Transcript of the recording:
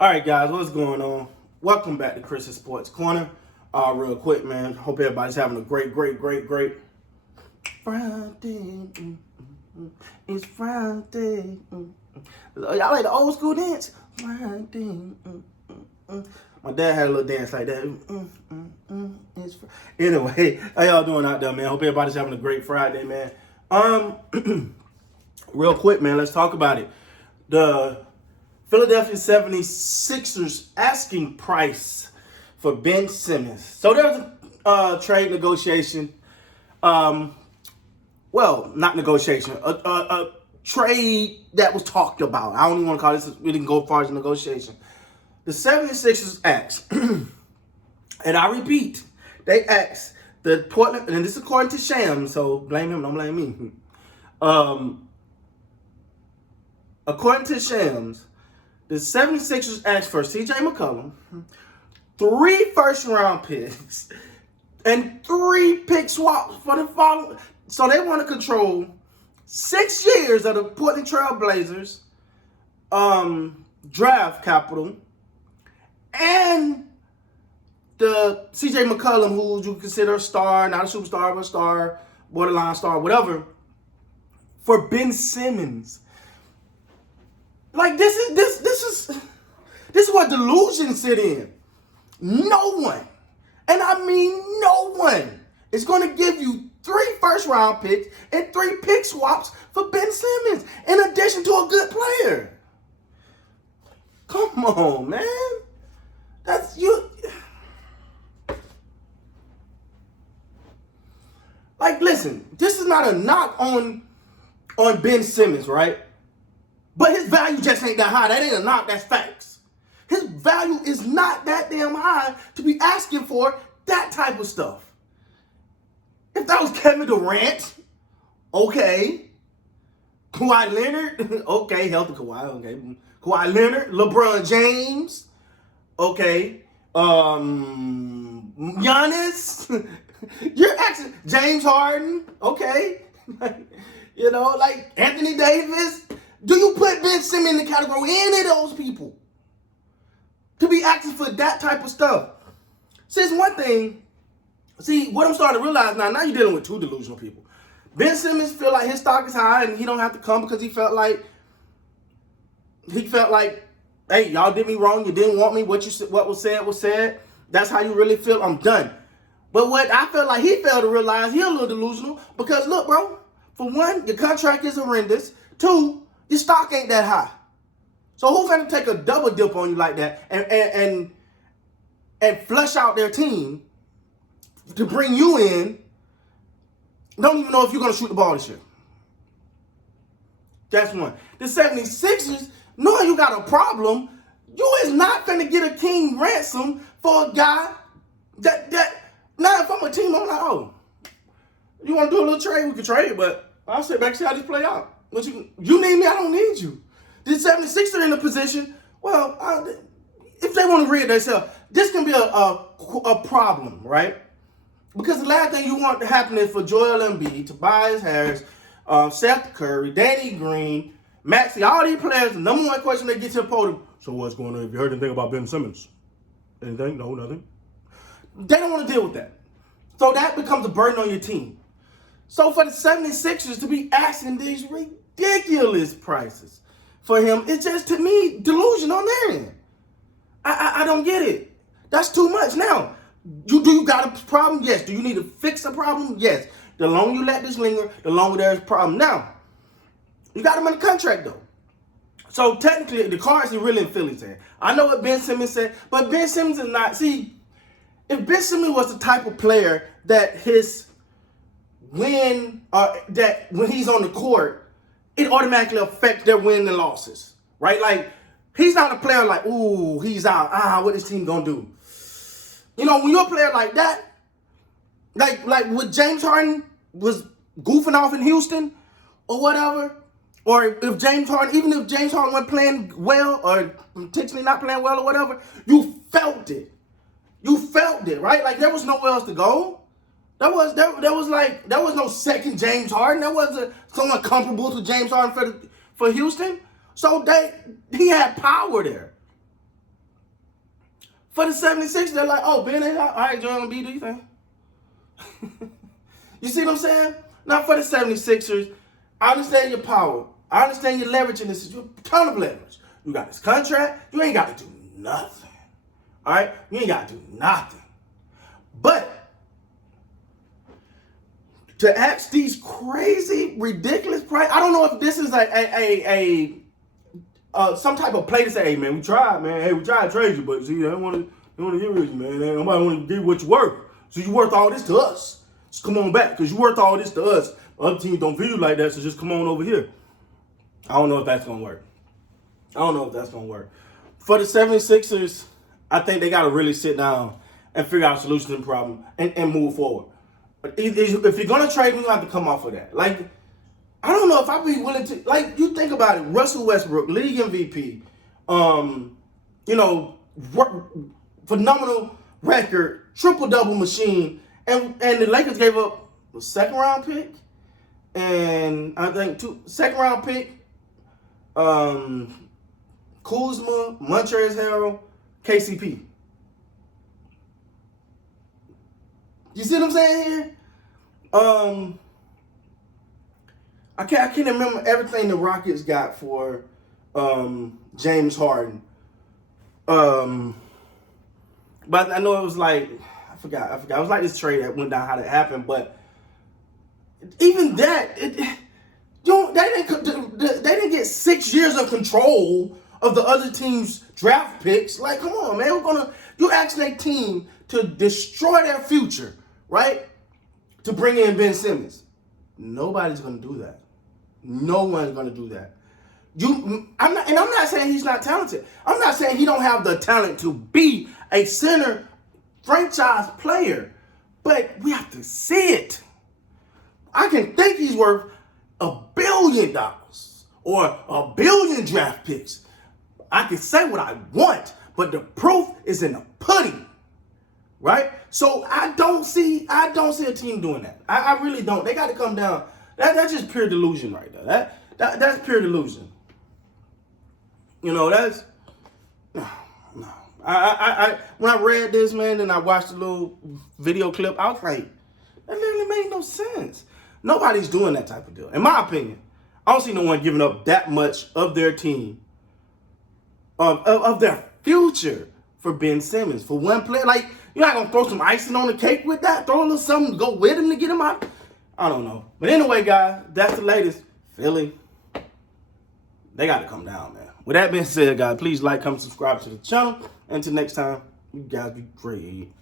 All right, guys, what's going on? Welcome back to Chris's Sports Corner. Real quick, man. Hope everybody's having a great Friday. It's Friday. Y'all like the old school dance? Friday. My dad had a little dance like that. Anyway, how y'all doing out there, man? Hope everybody's having a great Friday, man. Real quick, man, let's talk about it. The Philadelphia 76ers asking price for Ben Simmons. So there's a trade negotiation. Well, not negotiation. A trade that was talked about. I don't even want to call this, we didn't go as far as a negotiation. The 76ers asked, and I repeat, they asked the Portland, and this is according to Sham, so blame him, don't blame me. According to Shams, the 76ers asked for C.J. McCollum, 3 first-round picks, and 3 pick swaps for the following. So they want to control 6 years of the Portland Trail Blazers draft capital and the C.J. McCollum, who you consider a star, not a superstar, but a star, borderline star, whatever, for Ben Simmons. Like this is what delusion sit in. No one, and I mean no one, is going to give you 3 first-round picks and 3 pick swaps for Ben Simmons, in addition to a good player. Come on, man. That's you. Like, listen, this is not a knock on Ben Simmons, right? But his value just ain't that high. That ain't a knock, that's facts. His value is not that damn high to be asking for that type of stuff. If that was Kevin Durant, okay. Kawhi Leonard, okay. Healthy Kawhi, okay. Kawhi Leonard, LeBron James, okay. Giannis, you're asking James Harden, okay. You know, like Anthony Davis. Do you put Ben Simmons in the category any of those people to be asking for that type of stuff? See, it's one thing. See, what I'm starting to realize now you're dealing with 2 delusional people. Ben Simmons feel like his stock is high and he don't have to come because he felt like, hey, y'all did me wrong. You didn't want me. What was said was said. That's how you really feel. I'm done. But what I felt like he failed to realize, he a little delusional because look, bro, for one, your contract is horrendous. 2, your stock ain't that high. So who's going to take a double dip on you like that and flush out their team to bring you in, don't even know if you're going to shoot the ball this year? That's one. The 76ers, knowing you got a problem, you is not going to get a king ransom for a guy that now if I'm a team, I'm like, oh, you want to do a little trade, we can trade, but I'll sit back and see how this play out. But you need me, I don't need you. The 76ers are in a position, well, if they want to read themselves, this can be a problem, right? Because the last thing you want to happen is for Joel Embiid, Tobias Harris, Seth Curry, Danny Green, Maxey, all these players, the number one question they get to the podium, so what's going on? Have you heard anything about Ben Simmons? Anything? No, nothing. They don't want to deal with that. So that becomes a burden on your team. So for the 76ers to be asking these ridiculous prices for him, it's just, to me, delusion on their end. I don't get it. That's too much. Now, do you got a problem? Yes. Do you need to fix a problem? Yes. The longer you let this linger, the longer there's a problem. Now, you got him on the contract, though. So technically, the cards are really in Philly's hand. I know what Ben Simmons said, but Ben Simmons is not. See, if Ben Simmons was the type of player that when he's on the court, it automatically affects their wins and losses, right? Like, he's not a player like, ooh, he's out. What this team gonna do? You know, when you're a player like that, like what James Harden was goofing off in Houston or whatever, or if James Harden, even if James Harden wasn't playing well or potentially not playing well or whatever, you felt it. You felt it, right? Like there was nowhere else to go. There was no second James Harden. There wasn't someone comparable to James Harden for Houston. So he had power there. For the 76ers, they're like, oh, Ben ain't all right, Joel Embiid, do you think? You see what I'm saying? Now, for the 76ers, I understand your power. I understand your leverage in this. You have a ton of leverage. You got this contract. You ain't got to do nothing. All right? You ain't got to do nothing. But to ask these crazy, ridiculous price, I don't know if this is some type of play to say, hey, man, we tried, man. Hey, we tried to trade you, but see, I don't want to hear you, man. Nobody want to give you what you worth. So you worth all this to us. Just come on back, because you worth all this to us. Other teams don't view you like that, so just come on over here. I don't know if that's going to work. For the 76ers, I think they got to really sit down and figure out a solution to the problem and move forward. But if you're going to trade, you have to come off of that. Like, I don't know if I'd be willing to, like, you think about it, Russell Westbrook, league MVP, phenomenal record, triple-double machine, and the Lakers gave up a second-round pick, and I think second-round pick, Kuzma, Montrezl Harrell, KCP. You see what I'm saying here? I can't remember everything the Rockets got for James Harden. But I know it was like, I forgot. It was like this trade that went down, how that happened. But even that, they didn't get 6 years of control of the other team's draft picks. Like, come on, man. You asking a team to destroy their future, right? To bring in Ben Simmons. Nobody's going to do that. No one's going to do that. I'm not saying he's not talented. I'm not saying he don't have the talent to be a center franchise player. But we have to see it. I can think he's worth $1 billion or 1 billion draft picks. I can say what I want, but the proof is in the pudding. Right? So I don't see a team doing that. I really don't. They got to come down. That's just pure delusion right there. That's pure delusion. You know, that's no. I when I read this, man, and I watched the little video clip, I was like, that literally made no sense. Nobody's doing that type of deal. In my opinion, I don't see no one giving up that much of their team, of their future for Ben Simmons. For one player, like, you're not going to throw some icing on the cake with that? Throw a little something to go with him to get him out? I don't know. But anyway, guys, that's the latest. Philly, they got to come down, man. With that being said, guys, please like, comment, subscribe to the channel. Until next time, you guys be great.